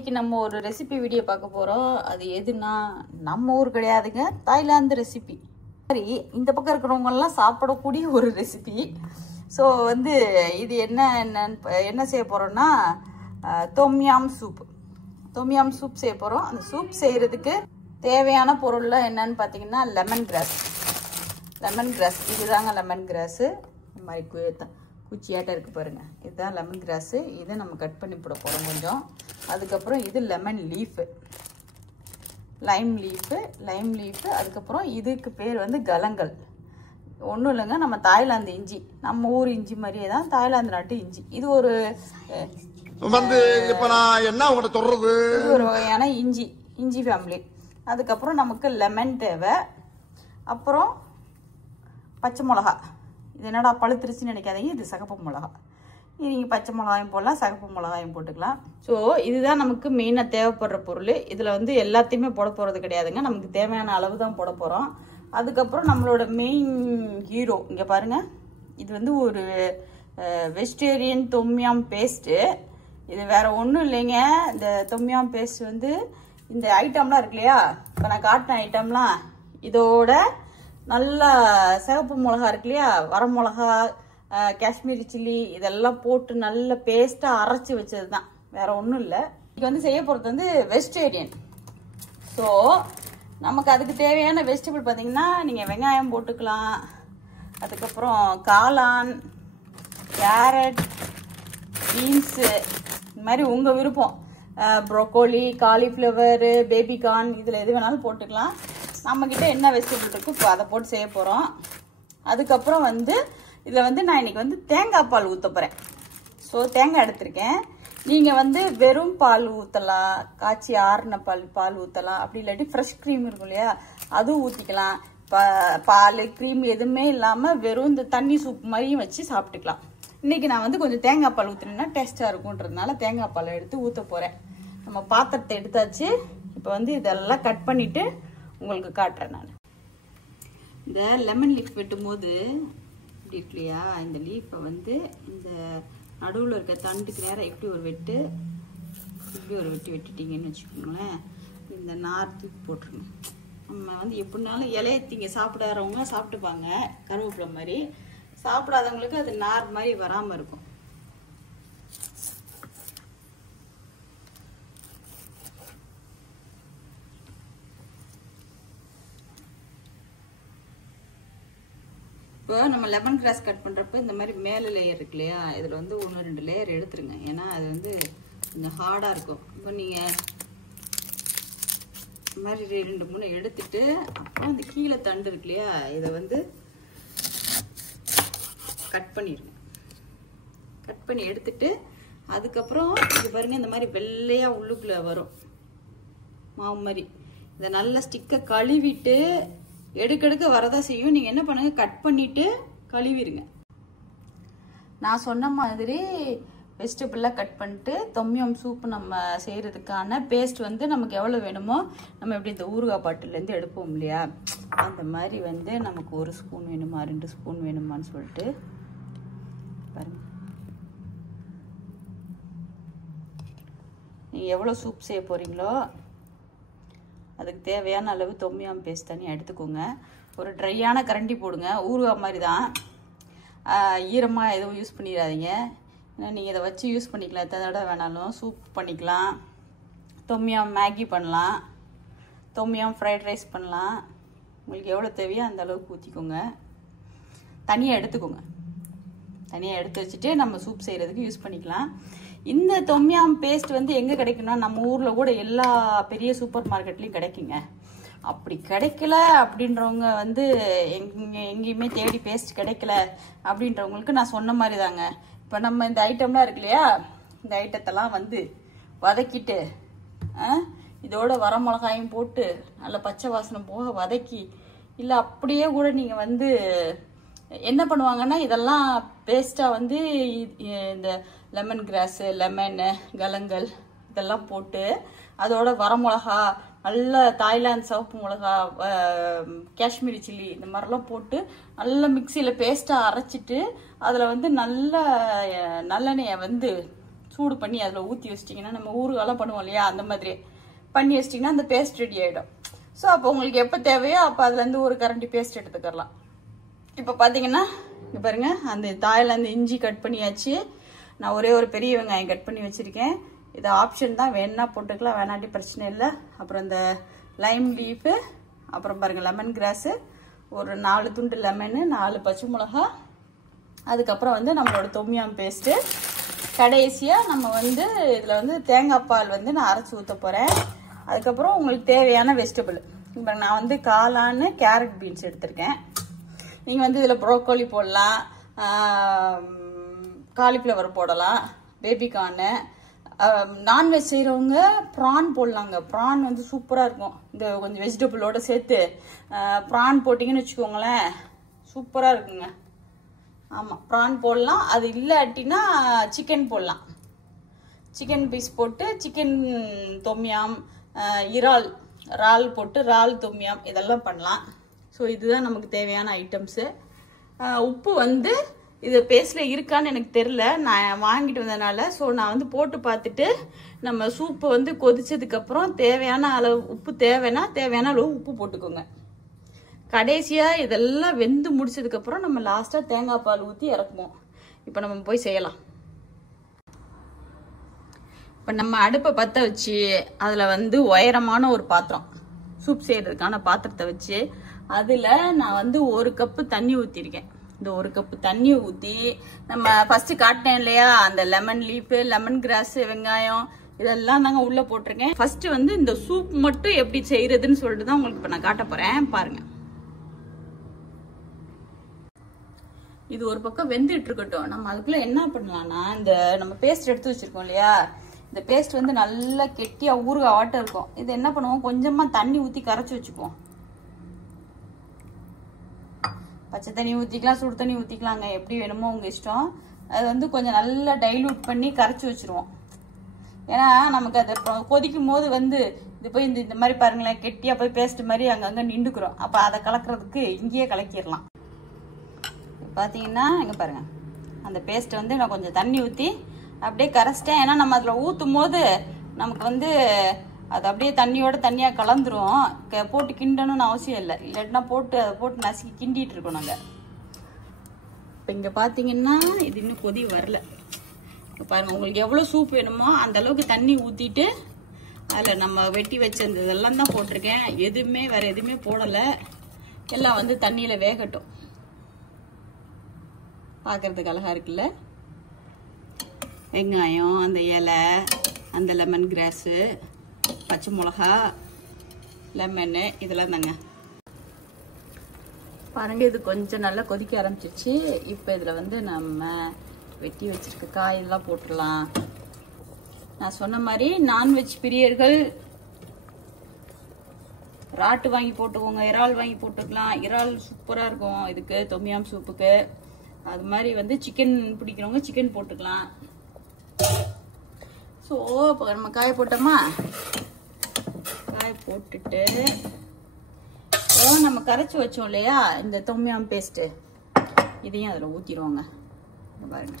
இன்னைக்கு நம்ம ஒரு ரெசிபி வீடியோ பார்க்க போறோம். அது எதுனா நம்ம ஊர் கிடையாதுங்க, தாய்லாந்து ரெசிபி. சரி, இந்த பக்கம் இருக்கிறவங்க எல்லாம் சாப்பிடக்கூடிய ஒரு ரெசிபி. ஸோ வந்து இது என்ன செய்ய போறோம்னா தொம்யாம் சூப் செய்ய போறோம். அந்த சூப் செய்யறதுக்கு தேவையான பொருள்லாம் என்னன்னு பார்த்தீங்கன்னா லெமன் கிராஸ் இதுதாங்க லெமன் கிராஸ். இந்த மாதிரி குச்சியாட்டம் இருக்குது பாருங்கள், இதுதான் லெமன் கிராஸு. இதை நம்ம கட் பண்ணி போட போகிறோம் கொஞ்சம். அதுக்கப்புறம் இது லெமன் லீஃபு, லைம் லீஃபு. அதுக்கப்புறம் இதுக்கு பேர் வந்து கலங்கல். ஒன்றும் இல்லைங்க, நம்ம தாய்லாந்து இஞ்சி, நம்ம ஊர் இஞ்சி மாதிரியே தான் தாய்லாந்து நாட்டு இஞ்சி. இது ஒரு வந்து இப்போ நான் என்ன உங்கள்கிட்ட சொல்கிறது, இது ஒரு வகையான இஞ்சி ஃபேமிலி. அதுக்கப்புறம் நமக்கு லெமன் தேவை. அப்புறம் பச்சை மிளகா. இது என்னடா பழுத்துருச்சுன்னு நினைக்காதீங்க, இது சிகப்பு மிளகா. இது நீங்கள் பச்சை மிளகாயும் போடலாம், சிகப்பு மிளகாயும் போட்டுக்கலாம். ஸோ இதுதான் நமக்கு மெயினாக தேவைப்படுற பொருள். இதில் வந்து எல்லாத்தையுமே போட போகிறது கிடையாதுங்க, நமக்கு தேவையான அளவு தான் போட போகிறோம். அதுக்கப்புறம் நம்மளோட மெயின் ஹீரோ இங்கே பாருங்கள், இது வந்து ஒரு வெஜிடேரியன் தொம்யாம் பேஸ்ட்டு. இது வேறு ஒன்றும் இல்லைங்க. இந்த தொம்யாம் பேஸ்ட் வந்து இந்த ஐட்டம்லாம் இருக்கு இல்லையா, இப்போ நான் காட்டின ஐட்டம்லாம் இதோட நல்லா சிகப்பு மிளகா இருக்கு இல்லையா, வர மிளகா, காஷ்மீரி சில்லி, இதெல்லாம் போட்டு நல்ல பேஸ்ட்டாக அரைச்சி வச்சது தான், வேற ஒன்றும் இல்லை. இது வந்து செய்ய போகிறது வந்து வெஜிடேரியன். ஸோ நமக்கு அதுக்கு தேவையான வெஜிடபிள் பார்த்தீங்கன்னா நீங்கள் வெங்காயம் போட்டுக்கலாம். அதுக்கப்புறம் காளான், கேரட், பீன்ஸு, இந்த மாதிரி உங்கள் விருப்பம். ப்ரோக்கோலி, காலிஃப்ளவரு, பேபிகார்ன், இதில் எது வேணாலும் போட்டுக்கலாம். நம்மக்கிட்ட என்ன வெஜிடபிள் இருக்கோ இப்போ அதை போட்டு செய்ய போகிறோம். அதுக்கப்புறம் வந்து இதில் வந்து நான் இன்னைக்கு வந்து தேங்காய் பால் ஊற்ற போகிறேன். ஸோ தேங்காய் எடுத்திருக்கேன். நீங்கள் வந்து வெறும் பால் ஊற்றலாம், காய்ச்சி ஆறின பால் ஊற்றலாம். அப்படி இல்லாட்டி ஃப்ரெஷ் க்ரீம் இருக்கும் இல்லையா, அதுவும் ஊற்றிக்கலாம். பால் க்ரீம் எதுவுமே இல்லாமல் வெறும் இந்த தண்ணி சூப் மாதிரியும் வச்சு சாப்பிட்டுக்கலாம். இன்றைக்கி நான் வந்து கொஞ்சம் தேங்காய் பால் ஊற்றினேன்னா டேஸ்ட்டாக இருக்குன்றதுனால தேங்காய் பாலை எடுத்து ஊற்ற போகிறேன். நம்ம பாத்திரத்தை எடுத்தாச்சு. இப்போ வந்து இதெல்லாம் கட் பண்ணிவிட்டு உங்களுக்கு காட்டுறேன். நான் இந்த லெமன் லீஃப் வெட்டும் போது இப்படி இருக்கு இல்லையா, இந்த லீஃபை வந்து இந்த நடுவில் இருக்க தண்டுக்கு நேரம் இப்படி ஒரு வெட்டு, இப்படி ஒரு வெட்டிட்டீங்கன்னு வச்சுக்கோங்களேன். இந்த நார் தூக்கி போட்டுருங்க. நம்ம வந்து எப்படினாலும் இலைய திங்க சாப்பிடாதவங்க சாப்பிட்டுப்பாங்க, கருவேப்பிலை மாதிரி. சாப்பிடாதவங்களுக்கு அது நார் மாதிரி வராமல் இருக்கும். இப்போ நம்ம லெமன் கிராஸ் கட் பண்ணுறப்ப இந்த மாதிரி மேலே லேயர் இருக்கு இல்லையா, இதில் வந்து 1-2 லேயர் எடுத்துருங்க. ஏன்னா அது வந்து கொஞ்சம் ஹார்டாக இருக்கும். இப்போ நீங்கள் இந்த மாதிரி 2-3 எடுத்துட்டு அப்புறம் இந்த கீழே தண்டு இருக்கு இல்லையா, இதை வந்து கட் பண்ணிடுங்க. கட் பண்ணி எடுத்துட்டு அதுக்கப்புறம் இது பாருங்க, இந்த மாதிரி வெள்ளையாக உள்ளுக்குள்ளே வரும் மாவு மாதிரி. இதை நல்லா ஸ்டிக்கை கழுவிட்டு எடுக்க வரதான் செய்யும். நீங்கள் என்ன பண்ணுங்க, கட் பண்ணிட்டு கழுவிடுங்க. நான் சொன்ன மாதிரி வெஜிடபிள்லாம் கட் பண்ணிட்டு தொம்யாம் சூப் நம்ம செய்கிறதுக்கான பேஸ்ட் வந்து நமக்கு எவ்வளோ வேணுமோ, நம்ம எப்படி இந்த ஊறுகாய் பாட்டிலேருந்து எடுப்போம் இல்லையா, அந்த மாதிரி வந்து நமக்கு 1 ஸ்பூன் வேணுமா 2 ஸ்பூன் வேணுமான்னு சொல்லிட்டு பாருங்க. நீங்கள் எவ்வளோ சூப் செய்ய போகிறீங்களோ அதுக்கு தேவையான அளவு தொம்யாம் பேஸ்ட் தனியாக எடுத்துக்கோங்க. ஒரு ட்ரையான கரண்டி போடுங்க. ஊறுகாய் மாதிரி தான், ஈரமாக எதுவும் யூஸ் பண்ணிடாதீங்க. ஏன்னா நீங்கள் இதை வச்சு யூஸ் பண்ணிக்கலாம், எத்தனை தடவை வேணாலும் சூப் பண்ணிக்கலாம். தொம்யாம் மேகி பண்ணலாம், தொம்யாம் ஃப்ரைட் ரைஸ் பண்ணலாம். உங்களுக்கு எவ்வளோ தேவையோ அந்த அளவுக்கு ஊற்றிக்கோங்க. தனியாக எடுத்துக்கோங்க. தனியாக எடுத்து வச்சுட்டு நம்ம சூப் செய்கிறதுக்கு யூஸ் பண்ணிக்கலாம். இந்த தொம்யாம் பேஸ்ட் வந்து எங்கே கிடைக்குன்னா, நம்ம ஊரில் கூட எல்லா பெரிய சூப்பர் மார்க்கெட்லேயும் கிடைக்குங்க. அப்படி கிடைக்கல அப்படின்றவங்க வந்து எங்கேயுமே தேடி பேஸ்ட் கிடைக்கல அப்படின்றவங்களுக்கு நான் சொன்ன மாதிரி தாங்க. இப்போ நம்ம இந்த ஐட்டம்லாம் இருக்கு இல்லையா, இந்த ஐட்டத்தெல்லாம் வந்து வதக்கிட்டு இதோட வர மிளகாயும் போட்டு நல்லா பச்சை வாசனை போக வதக்கி, இல்லை அப்படியே கூட நீங்கள் வந்து என்ன பண்ணுவாங்கன்னா, இதெல்லாம் பேஸ்ட்டாக வந்து இந்த லெமன் கிராஸு, லெமனு, கலங்கல் இதெல்லாம் போட்டு அதோட வர மிளகா, நல்ல தாய்லாந்து சிவப்பு மிளகா, காஷ்மீரி சில்லி, இந்த மாதிரிலாம் போட்டு நல்லா மிக்சியில் பேஸ்ட்டாக அரைச்சிட்டு அதில் வந்து நல்லெண்ணெயை வந்து சூடு பண்ணி அதில் ஊற்றி வச்சிட்டிங்கன்னா நம்ம ஊறுகாலாம் பண்ணுவோம் இல்லையா, அந்த மாதிரி பண்ணி வச்சிட்டிங்கன்னா அந்த பேஸ்ட் ரெடி ஆகிடும். ஸோ அப்போ உங்களுக்கு எப்போ தேவையோ அப்போ அதுலேருந்து ஒரு கரண்டி பேஸ்ட் எடுத்துக்கலாம். இப்போ பார்த்தீங்கன்னா இங்கே பாருங்கள், அந்த தாயில் அந்த இஞ்சி கட் பண்ணியாச்சு. நான் ஒரே ஒரு பெரிய வெங்காயம் கட் பண்ணி வச்சுருக்கேன். இது ஆப்ஷன் தான், வேணா போட்டுக்கலாம், வேணாட்டி பிரச்சனை இல்லை. அப்புறம் இந்த லைம் லீஃபு, அப்புறம் பாருங்கள் லெமன் கிராஸு, ஒரு 4 துண்டு லெமனு, 4 பச்சை மிளகா, அதுக்கப்புறம் வந்து நம்மளோட தொம்யாம் பேஸ்ட்டு. கடைசியாக நம்ம வந்து இதில் வந்து தேங்காய் பால் வந்து நான் அரைச்சி ஊற்ற போகிறேன். அதுக்கப்புறம் உங்களுக்கு தேவையான வெஜிடபிள், இப்போ நான் வந்து காளான், கேரட், பீன்ஸ் எடுத்திருக்கேன். நீங்கள் வந்து இதில் ப்ரோக்கோலி போடலாம், காலிஃப்ளவர் போடலாம், பேபிகார்னு. நான்வெஜ் செய்கிறவங்க ப்ரான் போடலாங்க. ப்ரான் வந்து சூப்பராக இருக்கும். இந்த கொஞ்சம் வெஜிடபிளோடு சேர்த்து ப்ரான் போட்டிங்கன்னு வச்சுக்கோங்களேன், சூப்பராக இருக்குங்க. ஆமாம், ப்ரான் போடலாம். அது இல்லாட்டினா சிக்கன் போடலாம். சிக்கன் பீஸ் போட்டு சிக்கன் தொம்யாம், இறால் போட்டு இறால் தொம்யாம் இதெல்லாம் பண்ணலாம். ஸோ இதுதான் நமக்கு தேவையான ஐட்டம்ஸு. உப்பு வந்து இது பேஸ்ட்டில் இருக்கான்னு எனக்கு தெரில, நான் வாங்கிட்டு வந்ததுனால. ஸோ நான் வந்து போட்டு பார்த்துட்டு நம்ம சூப்பு வந்து கொதிச்சதுக்கப்புறம் தேவையான அளவு உப்பு தேவையான அளவு உப்பு போட்டுக்கோங்க. கடைசியாக இதெல்லாம் வெந்து முடிச்சதுக்கப்புறம் நம்ம லாஸ்ட்டாக தேங்காய் பால் ஊற்றி இறக்குவோம். இப்போ நம்ம போய் செய்யலாம். இப்போ நம்ம அடுப்பை பற்ற வச்சு அதில் வந்து உயரமான ஒரு பாத்திரம், சூப் செய்கிறதுக்கான பாத்திரத்தை வச்சு அதில் நான் வந்து 1 கப்பு தண்ணி ஊற்றிருக்கேன். இந்த 1 கப்பு தண்ணி ஊற்றி நம்ம ஃபஸ்ட்டு காட்டினேன் இல்லையா, அந்த லெமன் லீஃபு, லெமன் கிராஸு, வெங்காயம் இதெல்லாம் நாங்கள் உள்ளே போட்டிருக்கேன். ஃபஸ்ட்டு வந்து இந்த சூப் மட்டும் எப்படி செய்கிறதுன்னு சொல்லிட்டு தான் உங்களுக்கு இப்போ நான் காட்ட போகிறேன். பாருங்கள், இது ஒரு பக்கம் வெந்துட்டு இருக்கட்டும். நம்ம அதுக்குள்ள என்ன பண்ணலாம்னா, இந்த நம்ம பேஸ்ட் எடுத்து வச்சிருக்கோம் இல்லையா, இந்த பேஸ்ட் வந்து நல்லா கெட்டியா ஊறுகாய் ஆட்டம் இருக்கும். இது என்ன பண்ணுவோம், கொஞ்சமா தண்ணி ஊற்றி கரைச்சி வச்சுக்குவோம். பச்சை தண்ணி ஊற்றிக்கலாம், சுடு தண்ணி ஊற்றிக்கலாங்க, எப்படி வேணுமோ உங்கள் இஷ்டம். அது வந்து கொஞ்சம் நல்லா டைலூட் பண்ணி கரைச்சி வச்சுருவோம். ஏன்னா நமக்கு அதை கொதிக்கும் போது வந்து இது போய் இந்த மாதிரி பாருங்களேன், கெட்டியாக போய் பேஸ்ட் மாதிரி அங்கங்கே நின்றுக்குறோம். அப்போ அதை கலக்கிறதுக்கு இங்கேயே கலக்கிடலாம். பார்த்தீங்கன்னா இங்கே பாருங்கள், அந்த பேஸ்ட்டை வந்து நான் கொஞ்சம் தண்ணி ஊற்றி அப்படியே கரைச்சிட்டேன். ஏன்னா நம்ம அதில் ஊற்றும் போது நமக்கு வந்து அது அப்படியே தண்ணியாக கலந்துரும். போட்டு கிண்டணும்னு அவசியம் இல்லை, இல்லாட்டினா அதை போட்டு நசுக்கி கிண்டிட்டு இருக்கோம் நாங்கள். இப்போ இங்கே பார்த்தீங்கன்னா இது இன்னும் கொதி வரல. இப்போ பாருங்கள், உங்களுக்கு எவ்வளோ சூப் வேணுமோ அந்த அளவுக்கு தண்ணி ஊற்றிட்டு அதில் நம்ம வெட்டி வச்ச இந்த இதெல்லாம் தான் போட்டிருக்கேன். வேறு எதுவுமே போடலை. எல்லாம் வந்து தண்ணியில் வேகட்டும். பார்க்கறதுக்கு அழகாக இருக்குல்ல. வெங்காயம், அந்த இலை, அந்த லெமன் கிராஸு, பச்சை மிளகா, லெமனு இதெல்லாம் தாங்க. பாருங்க, இது கொஞ்சம் நல்லா கொதிக்க ஆரம்பிச்சிருச்சு. இப்போ இதில் வந்து நம்ம வெட்டி வச்சிருக்க காயெல்லாம் போட்டுடலாம். நான் சொன்ன மாதிரி நான்வெஜ் பிரியர்கள் ராட்டு வாங்கி போட்டுக்கோங்க, இறால் வாங்கி போட்டுக்கலாம். இறால் சூப்பராக இருக்கும் இதுக்கு, தொம்யாம் சூப்புக்கு. அது மாதிரி வந்து சிக்கன் பிடிக்கிறவங்க சிக்கன் போட்டுக்கலாம். ஸோ இப்போ நம்ம காய போட்டோமா, காய போட்டுட்டு நம்ம கரைச்சி வச்சோம் இல்லையா இந்த தொம்யாம் பேஸ்ட்டு, இதையும் அதில் ஊற்றிடுவோங்க. பாருங்க,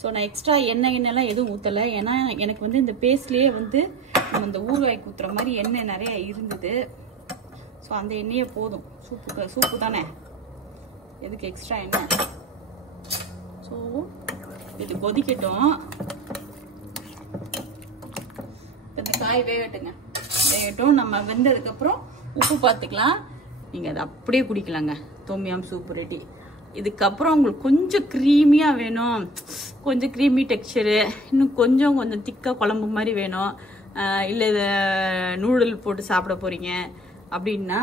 ஸோ நான் எக்ஸ்ட்ரா எண்ணெய்லாம் எதுவும் ஊற்றலை. ஏன்னா எனக்கு வந்து இந்த பேஸ்ட்லேயே வந்து நம்ம இந்த ஊறுகாய்க்கு ஊற்றுற மாதிரி எண்ணெய் நிறையா இருந்தது. ஸோ அந்த எண்ணெயே போதும், சூப்பு தானே, எதுக்கு எக்ஸ்ட்ரா எண்ணெய். ஸோ இது கொதிக்கட்டும். இந்த காய் வேகட்டும். நம்ம வெந்ததுக்கப்புறம் உப்பு பார்த்துக்கலாம். நீங்கள் அதை அப்படியே குடிக்கலாங்க. தொம்யாம் சூப் ரெடி. இதுக்கப்புறம் உங்களுக்கு கொஞ்சம் க்ரீமியாக வேணும், கொஞ்சம் க்ரீமி டெக்ஸ்சரு, இன்னும் கொஞ்சம் திக்காக குழம்பு மாதிரி வேணும், இல்லை இதை நூடுல் போட்டு சாப்பிட போகிறீங்க அப்படின்னா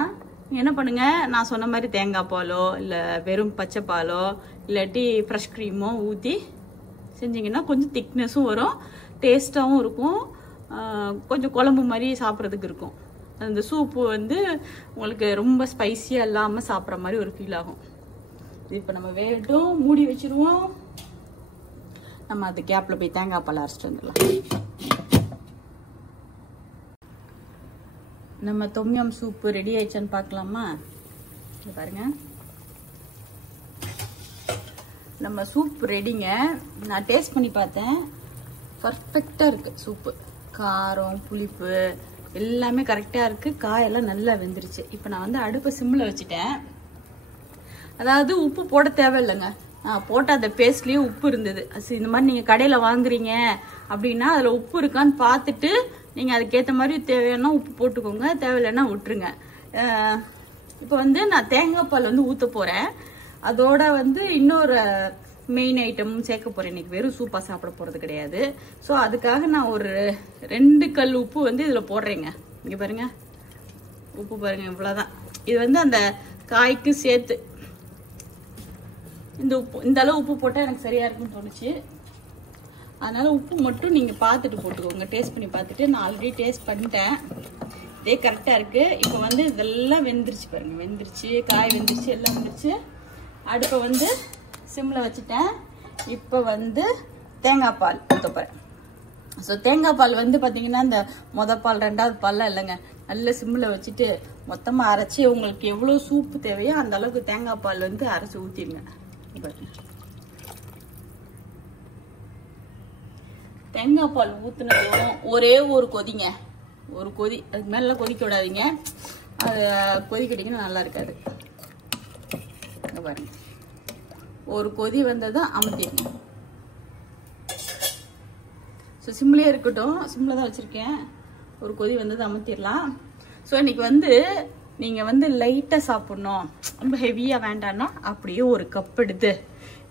என்ன பண்ணுங்க, நான் சொன்ன மாதிரி தேங்காய் பாலோ இல்லை வெறும் பச்சை பாலோ இல்லாட்டி ஃப்ரெஷ் க்ரீமோ ஊற்றி செஞ்சிங்கன்னா கொஞ்சம் திக்னஸும் வரும், டேஸ்ட்டாகவும் இருக்கும், கொஞ்சம் குழம்பு மாதிரி சாப்பிட்றதுக்கு இருக்கும். அந்த சூப்பு வந்து உங்களுக்கு ரொம்ப ஸ்பைஸியாக இல்லாமல் சாப்பிட்ற மாதிரி ஒரு ஃபீல் ஆகும். இது இப்போ நம்ம வேகட்டும், மூடி வச்சுருவோம். நம்ம அது கேப்பில் போய் தேங்காய் பால் அரைச்சிட்டு வந்துடலாம். நம்ம தொம்யாம் சூப்பு ரெடி ஆயிடுச்சான்னு பார்க்கலாமா? இது பாருங்க, நம்ம சூப் ரெடிங்க. நான் டேஸ்ட் பண்ணி பார்த்தேன், பர்ஃபெக்டாக இருக்குது சூப்பு. காரம் புளிப்பு எல்லாமே கரெக்டாக இருக்குது. காயெல்லாம் நல்லா வெந்துருச்சு. இப்போ நான் வந்து அடுப்பை சிம்மில் வச்சுட்டேன். அதாவது உப்பு போட தேவையில்லைங்க. நான் போட்ட அந்த பேஸ்ட்லேயே உப்பு இருந்தது. இந்த மாதிரி நீங்கள் கடையில் வாங்குறீங்க அப்படின்னா அதில் உப்பு இருக்கான்னு பார்த்துட்டு நீங்கள் அதுக்கேற்ற மாதிரி தேவையான உப்பு போட்டுக்கோங்க, தேவையில்லைன்னா விட்டுருங்க. இப்போ வந்து நான் தேங்காய் பால் வந்து ஊற்ற போகிறேன். அதோட வந்து இன்னொரு மெயின் ஐட்டமும் சேர்க்க போகிறேன். இன்றைக்கி வெறும் சூப்பாக சாப்பிட போகிறது கிடையாது. ஸோ அதுக்காக நான் ஒரு 2 கல் உப்பு வந்து இதில் போடுறேங்க. இங்கே பாருங்கள், உப்பு பாருங்கள், இவ்வளோதான். இது வந்து அந்த காய்க்கு சேர்த்து இந்த அளவு உப்பு போட்டால் எனக்கு சரியாக இருக்குன்னு தோணுச்சு. அதனால் உப்பு மட்டும் நீங்கள் பார்த்துட்டு போட்டுக்கோங்க, டேஸ்ட் பண்ணி பார்த்துட்டு. நான் ஆல்ரெடி டேஸ்ட் பண்ணிட்டேன், இதே கரெக்டாக இருக்குது. இப்போ வந்து இதெல்லாம் வெந்துருச்சு பாருங்கள், வெந்துருச்சு, காய் வெந்துருச்சு, எல்லாம் வெந்துருச்சு. அடுப்பை வந்து சிம்மில் வச்சுட்டேன். இப்போ வந்து தேங்காய் பால் ஊற்ற போகிறேன். ஸோ தேங்காய் பால் வந்து பார்த்தீங்கன்னா இந்த மொதல் பால் 2வது பால்லாம் இல்லைங்க, நல்ல சிம்மில் வச்சுட்டு மொத்தமாக அரைச்சி உங்களுக்கு எவ்வளோ சூப்பு தேவையோ அந்த அளவுக்கு தேங்காய் பால் வந்து அரைச்சி ஊற்றிடுங்க. தேங்காய் பால் ஊற்றினதும் ஒரே ஒரு கொதிங்க, ஒரு கொதி, அதுக்கு மேலே கொதிக்க விடாதீங்க. அது கொதிக்கிட்டிங்கன்னா நல்லா இருக்காது. பாருங்க, ஒரு கொதி வந்ததும் அமுத்திடுங்க. ஸோ சிம்லேயே இருக்கட்டும், சிம்மில் தான் வச்சுருக்கேன். ஒரு கொதி வந்தது அமுத்திடலாம். ஸோ இன்னைக்கு வந்து நீங்கள் வந்து லைட்டாக சாப்பிட்ணும், ரொம்ப ஹெவியாக வேண்டான்னா அப்படியே ஒரு கப் எடுத்து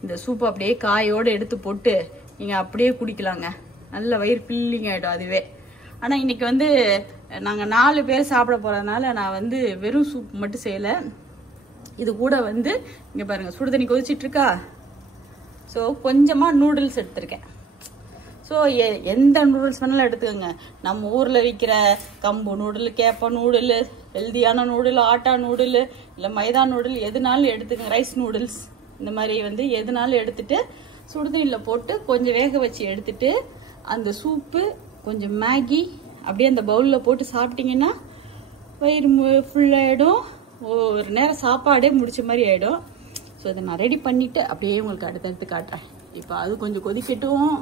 இந்த சூப்பை அப்படியே காயோடு எடுத்து போட்டு நீங்கள் அப்படியே குடிக்கலாங்க. நல்ல வயிறு ஃபில்லிங் ஆகிடும் அதுவே. ஆனால் இன்னைக்கு வந்து நாங்கள் 4 பேர் சாப்பிட போகிறதுனால நான் வந்து வெறும் சூப் மட்டும் செய்யலை. இது கூட வந்து இங்கே பாருங்கள், சுடு தண்ணி கொதிச்சிட்ருக்கா. ஸோ கொஞ்சமாக நூடுல்ஸ் எடுத்திருக்கேன். ஸோ எந்த நூடுல்ஸ் வேணாலும் எடுத்துக்கோங்க. நம்ம ஊரில் விற்கிற கம்பு நூடுல், கேப்ப நூடுல், ஹெல்தியான நூடுல், ஆட்டா நூடுல், இல்லை மைதா நூடுல், எதுனாலும் எடுத்துக்கோங்க. ரைஸ் நூடுல்ஸ் இந்த மாதிரி வந்து எதுனாலும் எடுத்துட்டு சுடுதண்ணியில் போட்டு கொஞ்சம் வேக வச்சு எடுத்துட்டு அந்த சூப்பு கொஞ்சம் மேகி அப்படியே அந்த பவுலில் போட்டு சாப்பிட்டீங்கன்னா வயிறு ஃபுல்லாகிடும். ஒரு நேரம் சாப்பாடே முடிச்ச மாதிரி ஆகிடும். ஸோ இதை நான் ரெடி பண்ணிவிட்டு அப்படியே உங்களுக்கு அடுத்தடுத்து காட்டுறேன். இப்போ அது கொஞ்சம் கொதிக்கட்டும்,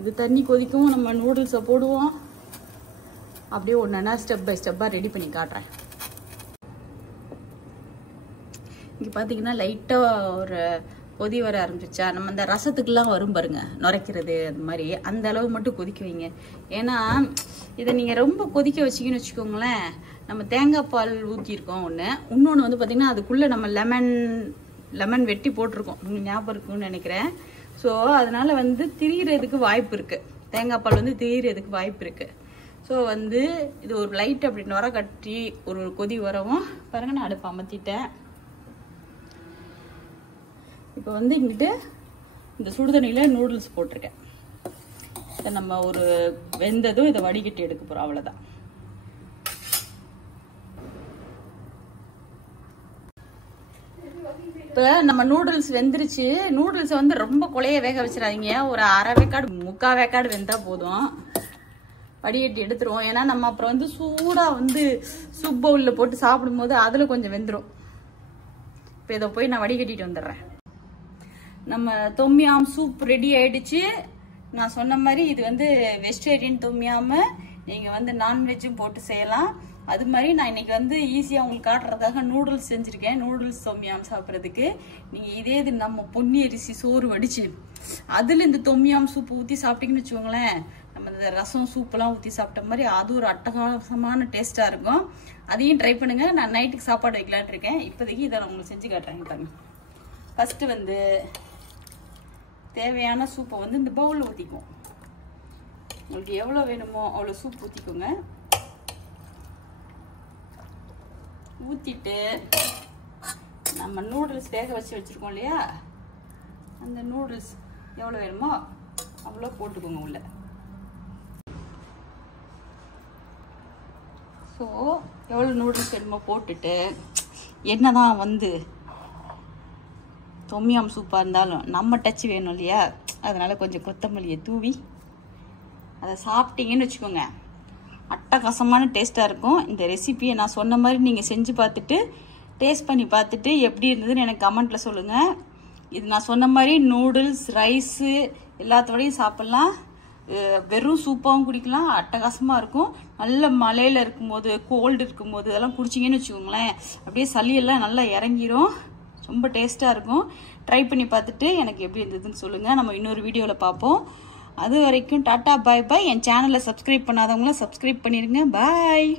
இது தண்ணி கொதிக்கவும் நம்ம நூடுல்ஸை போடுவோம். அப்படியே ஒன்றா ஸ்டெப் பை ஸ்டெப்பாக ரெடி பண்ணி காட்டுறேன். இங்கே பார்த்தீங்கன்னா லைட்டாக ஒரு கொதி வர ஆரம்பிச்சிச்சா. நம்ம இந்த ரசத்துக்கெல்லாம் வரும் பாருங்க, நுரைக்கிறது அது மாதிரி, அந்த அளவு மட்டும் கொதிக்க வைங்க. ஏன்னா இதை நீங்கள் ரொம்ப கொதிக்க வச்சிங்கன்னு வச்சுக்கோங்களேன், நம்ம தேங்காய் பால் ஊற்றிருக்கோம் ஒன்று, இன்னொன்று வந்து பார்த்திங்கன்னா அதுக்குள்ளே நம்ம லெமன் வெட்டி போட்டிருக்கோம், உங்களுக்கு ஞாபகம் இருக்குன்னு நினைக்கிறேன். ஸோ அதனால் வந்து திரிகிறதுக்கு வாய்ப்பு இருக்குது, தேங்காய் பால் வந்து திரிகிறதுக்கு வாய்ப்பு இருக்குது. ஸோ வந்து இது ஒரு லைட் அப்படி நுர கட்டி ஒரு கொதி வரவும் பாருங்கள், நான் அடுப்பு அமர்த்திட்டேன். இப்போ வந்து இங்கிட்டு இந்த சுடுதண்ணியில் நூடுல்ஸ் போட்டிருக்கேன். இதை நம்ம ஒரு வெந்ததும் இதை வடிகட்டி எடுக்க போகிறோம், அவ்வளோதான். இப்போ நம்ம நூடுல்ஸ் வெந்துருச்சு. நூடுல்ஸை வந்து ரொம்ப குழைய வேக வச்சிடாதீங்க, ஒரு 1/2 வேக்காடு 3/4 வேக்காடு வெந்தால் போதும். வடிகட்டி எடுத்துருவோம். ஏன்னா நம்ம அப்புறம் வந்து சூடாக வந்து சூப் பவுலில் போட்டு சாப்பிடும்போது அதில் கொஞ்சம் வெந்துடும். இப்போ இதை போய் நான் வடிகட்டிட்டு வந்துடுறேன். நம்ம தொம்யாம் சூப் ரெடி ஆயிடுச்சு. நான் சொன்ன மாதிரி இது வந்து வெஜிடேரியன் தொம்யாம, நீங்கள் வந்து நான்வெஜ்ஜும் போட்டு செய்யலாம். அது மாதிரி நான் இன்னைக்கு வந்து ஈஸியாக உங்களுக்கு காட்டுறதுக்காக நூடுல்ஸ் செஞ்சுருக்கேன். நூடுல்ஸ் தொம்யாம் சாப்பிட்றதுக்கு நீங்கள் இதே இது நம்ம பொன்னி அரிசி சோறு வடிச்சு அதில் இந்த தொம்யாம் சூப் ஊற்றி சாப்பிட்டீங்கன்னு வச்சுக்கோங்களேன், நம்ம இந்த ரசம் சூப்பெல்லாம் ஊற்றி சாப்பிட்ட மாதிரி அது ஒரு அட்டகாசமான டேஸ்ட்டாக இருக்கும். அதையும் ட்ரை பண்ணுங்கள். நான் நைட்டுக்கு சாப்பாடு வைக்கலான் இருக்கேன். இப்போதைக்கு இதை நான் உங்களுக்கு செஞ்சு காட்டுறேன் பாருங்க. ஃபஸ்ட்டு வந்து தேவையான சூப்பை வந்து இந்த பவுலில் ஊற்றிக்குவோம். உங்களுக்கு எவ்வளோ வேணுமோ அவ்வளோ சூப் ஊற்றிக்கோங்க. ஊற்றிட்டு நம்ம நூடுல்ஸ் வேக வச்சு வச்சுருக்கோம் இல்லையா, அந்த நூடுல்ஸ் எவ்வளோ வேணுமோ அவ்வளோ போட்டுக்கோங்க உள்ள. ஸோ எவ்வளோ நூடுல்ஸ் வேணுமோ போட்டுட்டு, என்னதான் வந்து தொம்யாம் சூப்பாக இருந்தாலும் நம்ம டச் வேணும் இல்லையா, அதனால் கொஞ்சம் கொத்தமல்லியை தூவி அதை சாப்பிட்டீங்கன்னு வச்சுக்கோங்க, அட்டகாசமான டேஸ்ட்டாக இருக்கும். இந்த ரெசிபியை நான் சொன்ன மாதிரி நீங்கள் செஞ்சு பார்த்துட்டு டேஸ்ட் பண்ணி பார்த்துட்டு எப்படி இருந்ததுன்னு எனக்கு கமெண்ட்டில் சொல்லுங்கள். இது நான் சொன்ன மாதிரி நூடுல்ஸ், ரைஸு எல்லாத்தோடையும் சாப்பிட்லாம். வெறும் சூப்பாகவும் குடிக்கலாம், அட்டகாசமாக இருக்கும். நல்ல மலையில் இருக்கும்போது, கோல்டு இருக்கும்போது இதெல்லாம் குடிச்சிங்கன்னு வச்சுக்கோங்களேன், அப்படியே சளியெல்லாம் நல்லா இறங்கிரும். ரொம்ப டேஸ்ட்டாக இருக்கும். ட்ரை பண்ணி பார்த்துட்டு எனக்கு எப்படி இருந்ததுன்னு சொல்லுங்கள். நம்ம இன்னொரு வீடியோவில் பார்ப்போம். அது வரைக்கும் டாட்டா பாய் பாய். என் சேனலை சப்ஸ்கிரைப் பண்ணாதவங்களாம் சப்ஸ்கிரைப் பண்ணிடுங்க. பாய்.